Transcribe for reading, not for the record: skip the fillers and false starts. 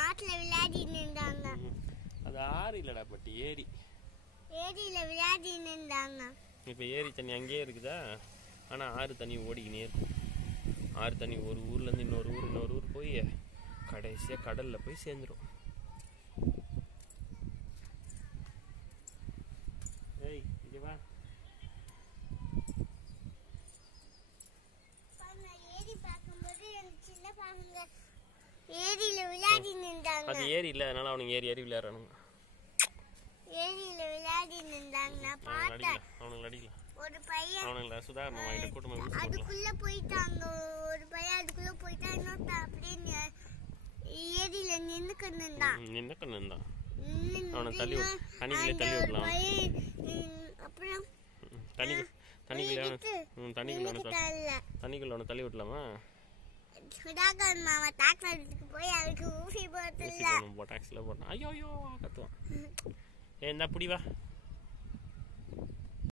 ஆத்துல விளையாடிட்டு இருந்தாங்க. அது ஆறு இல்லடா பட்டி, ஏரி. ஏரியில விளையாடிட்டு இருந்தாங்க. இப்போ ஏரி தண்ணி அங்கேயே இருக்குதா, ஆனால் ஆறு தண்ணி ஓடிக்கினே இருக்கும். ஆறு தண்ணி ஒரு ஊர்லேருந்து இன்னொரு ஊர் போய் கடைசியாக கடலில் போய் சேர்ந்துடும். ஏய் இங்கே வா. ஏரி பார்க்கும்போது சின்ன பசங்க ஏரியில விளையாடிட்டு இருந்தாங்க. அது ஏரி இல்லை, அதனால அவனுங்க ஏறி விளையாடுறானுங்க. ஏரியில விளையாடிட்டு இருந்தாங்க. நான் பார்த்தேன். அவனுங்களை அடிக்கலாம். ஒரு பையன் அவனுங்கள சுதா மாமா கிட்ட கூட்டமாக அதுக்குள்ள போயிட்டாங்க. ஒரு பையன் அதுக்குள்ள போயிட்டா, இன்னொருத்த அப்படியே ஏரியில நின்னுக்கிட்டு இருந்தான். அவனை தண்ணிக்குள்ளே தள்ளி விடலாம். அப்புறம் தண்ணிக்குள்ள அவனை தள்ளி விடலாமா? சுதாகர் மாமா டாக்டருக்கு போய் அதுக்கு ஊசி போட்டல டாக்ஸில் போட்டான். ஐயோ கத்துவான். ஏ இந்த புடி வா.